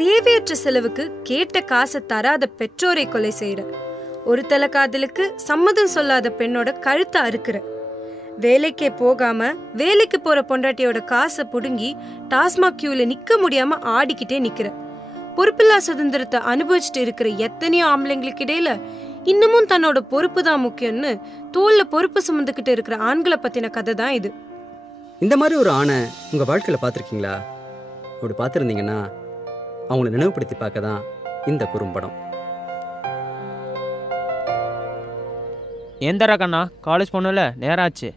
தேவையற்ற செலவுக்கு கேட்ட காசை தராத பெற்றோரை கொலை செய்யற, ஒரு தலை காதலுக்கு சம்மதம் சொல்லாத பெண்ணோட கழுத்தை அறுக்கிற, வேலைக்கே போகாம வேலைக்கு போற பொண்டாட்டியோட காசை புடுங்கி டாஸ்மாக் கியூல நிக்க முடியாம ஆடிக்கிட்டே நிக்கிற, பொறுப்பில்லா சுதந்திரத்தை அனுபவிச்சுட்டு இருக்கிற எத்தனையோ ஆம்பளைங்களுக்கு இடையில இன்னமும் தன்னோட பொறுப்பு தான் முக்கியம்னு தோல்ல பொறுப்பு சுமந்துக்கிட்டு இருக்கிற ஆண்களை பத்தின கதை தான் இது. இந்த மாதிரி ஒரு ஆணை உங்க வாழ்க்கையில பார்த்துருக்கீங்களா? அப்படி பார்த்துருந்தீங்கன்னா அவங்களை நினைவுபடுத்தி பார்க்க தான் இந்த குறும்படம். எந்தரா கண்ணா, காலேஜ் போனல நேரம் ஆச்சு.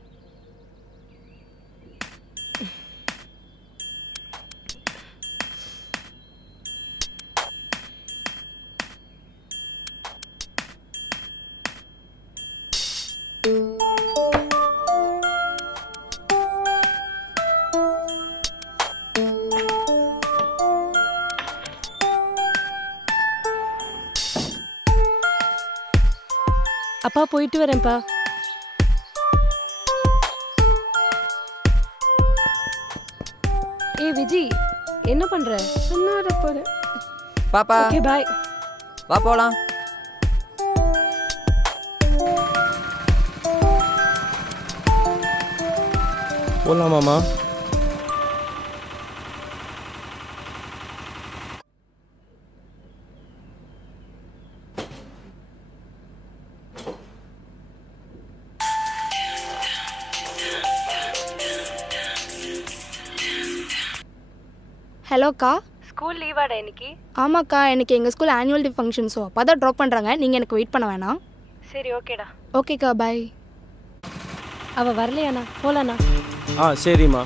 அப்பா போயிட்டு வரேன்ப்பா. ஏ விஜி, என்ன பண்ற? அண்ணாட போறேன். பாப்பா ஓகே பாய். வா போலாம். போலாமாமா? ஹலோக்கா, ஸ்கூல் லீவாடா இன்னைக்கு? ஆமாக்கா, எனக்கு எங்கள் school annual day function, so அப்போ தான் ட்ராப் பண்ணுறாங்க. நீங்கள் எனக்கு வெயிட் பண்ண வேணாம். சரி ஓகேடா. ஓகேக்கா, பாய். அவ வரலையாண்ணா? போலாண்ணா. சரிம்மா.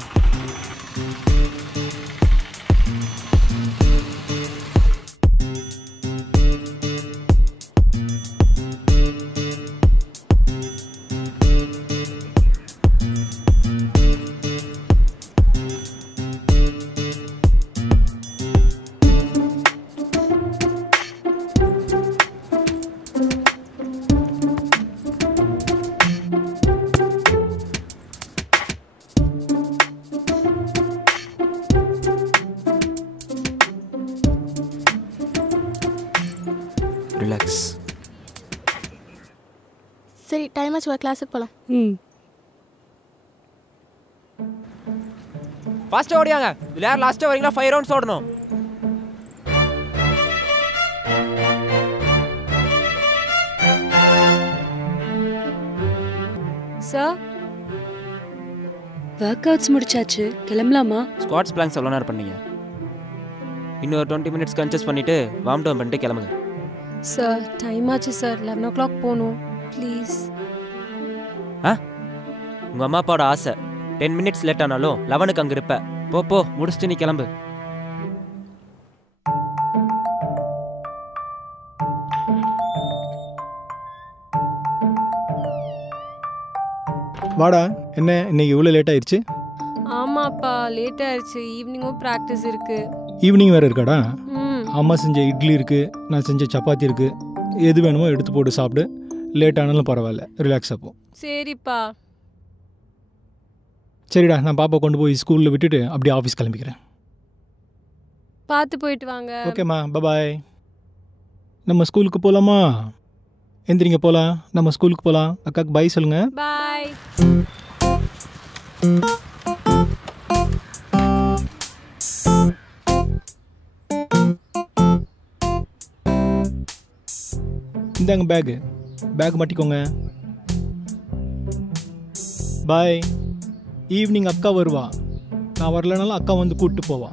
ரிலாக்ஸ். சரி, டைம் ஆச்சு, கிளாஸுக்கு போகலாம். ஃபாஸ்ட்டாக ஓடியாங்க. இதில் யார் லாஸ்ட்டாக வரீங்களா? 5 ரவுண்ட்ஸ் ஓடணும். சார், ஒர்க் அவுட்ஸ் முடிச்சாச்சு, கிளம்பலாமா? ஸ்குவாட்ஸ் பிளாங்க்ஸ் எவ்வளோ நேரம் பண்ணீங்க? இன்னும் ஒரு 20 மினிட்ஸ் கன்சஸ் பண்ணிவிட்டு வார்ம் டவுன் பண்ணிட்டு கிளம்புங்க. சார், டைம் ஆச்சு சார், 11 o'clock போகணும், ப்ளீஸ். உங்கள் அம்மா அப்பாவோட ஆசை. 10 மினிட்ஸ் லேட் ஆனாலும் 11க்கு அங்கே இருப்ப. போ முடிச்சுட்டு நீ கிளம்பு. வாடா. என்ன இன்னைக்கு இவ்வளோ லேட் ஆயிடுச்சு? ஆமாப்பா, லேட் ஆயிடுச்சு. ஈவினிங்கும் ப்ராக்டிஸ் இருக்கு. ஈவினிங் வேறு இருக்காடா? அம்மா செஞ்ச இட்லி இருக்குது, நான் செஞ்ச சப்பாத்தி இருக்குது. எது வேணுமோ எடுத்து போட்டு சாப்பிடு. லேட் ஆனாலும் பரவாயில்ல, ரிலாக்ஸ் ஆகும். சரிப்பா. சரிடா, நான் பாப்பா கொண்டு போய் ஸ்கூலில் விட்டுட்டு அப்படியே ஆஃபீஸ் கிளம்பிக்கிறேன். பார்த்து போயிட்டு வாங்க. ஓகேம்மா, பாய். நம்ம ஸ்கூலுக்கு போகலாமா? எந்திரிங்க, போகலாம். நம்ம ஸ்கூலுக்கு போகலாம். அக்காவுக்கு பாய் சொல்லுங்கள். பாய். இந்தாங்க பேக் மாட்டிக்கோங்க. பாய். ஈவினிங் அக்கா வருவா. நான் வரலனாலும் அக்கா வந்து கூப்பிட்டு போவா.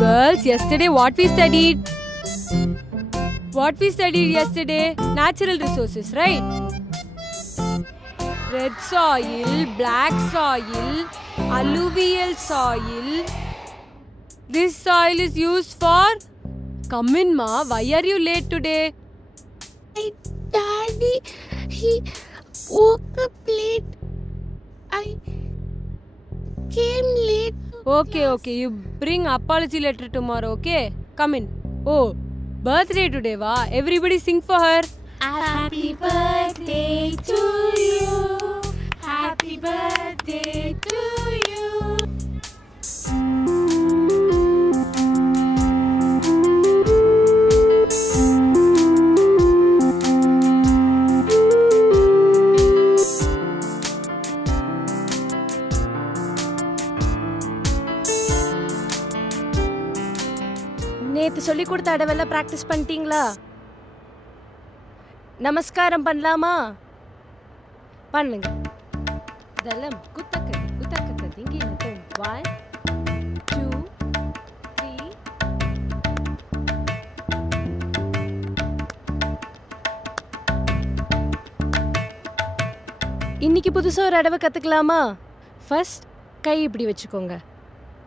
Girls, yesterday what we studied? What we studied yesterday? Natural resources, right? Red soil, black soil, alluvial soil. This soil is used for... Come in, ma. Why are you late today? My daddy, he woke up late. I came late. Okay. You bring apology letter tomorrow, okay? Come in. Oh, birthday டுடேவா? Everybody sing for her. Happy birthday to you. Happy birthday to you. நேத்து சொல்லி கொடுத்த அடவெல்லாம் practice பண்ணிட்டீங்களா? நமஸ்காரம் பண்ணலாமா? பண்ணுங்க. தலம் குத்தக்கதி குத்தக்கதி இங்கேயும் 1 2 3. இன்னைக்கு புதுசா ஒரு அடவை கத்துக்கலாமா? ஃபர்ஸ்ட் கை இப்படி வச்சுக்கோங்க.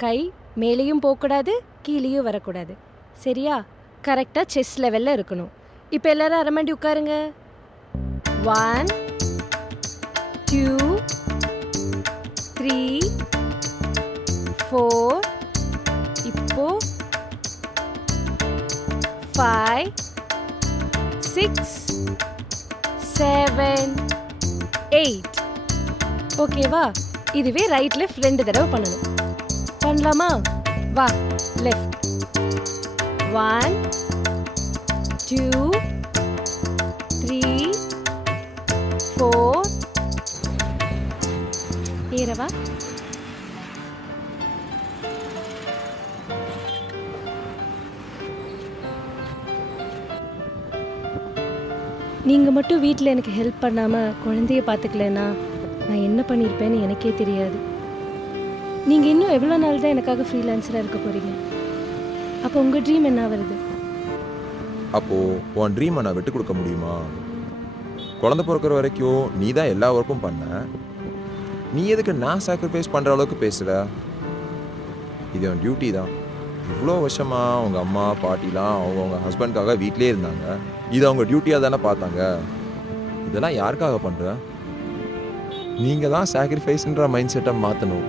கை மேலேயும் போகக்கூடாது, கீழேயும் வரக்கூடாது. சரியா? கரெக்டாக செஸ் லெவலில் இருக்கணும். இப்போ எல்லாரும் அரமண்டி உட்காருங்க. 1 2 3 4. இப்போ 5 6 7 8. ஓகேவா? இதுவே ரைட் லெஃப்ட் 2 தடவை பண்ணணும். பண்ணலாமா? வா, லெஃப்ட் 1 2 3 4. ஏறவா? நீங்கள் மட்டும் வீட்டில் எனக்கு ஹெல்ப் பண்ணாமல் குழந்தைய பார்த்துக்கலன்னா நான் என்ன பண்ணியிருப்பேன்னு எனக்கே தெரியாது. நீங்கள் இன்னும் எவ்வளோ நாள் தான் எனக்காக ஃப்ரீலான்ஸராக இருக்க போகிறீங்க? அப்போ உங்கள் ட்ரீம் என்ன வருது? அப்போது உன் ட்ரீமை நான் விட்டு கொடுக்க முடியுமா? குழந்தை பிறக்கிற வரைக்கும் நீ தான் எல்லா ஒர்க்கும் பண்ண. நீ எதுக்கு நான் சாக்ரிஃபைஸ் பண்ணுற அளவுக்கு பேசுகிற? இது உன் டியூட்டி தான். இவ்வளோ வருஷமாக அவங்க அம்மா பாட்டிலாம் அவங்க ஹஸ்பண்ட்காக வீட்டிலே இருந்தாங்க. இது அவங்க டியூட்டியாக தானே பார்த்தாங்க. இதெல்லாம் யாருக்காக பண்ணுற? நீங்கள் தான் சாக்ரிஃபைஸ்ன்ற மைண்ட் செட்டை மாற்றணும்.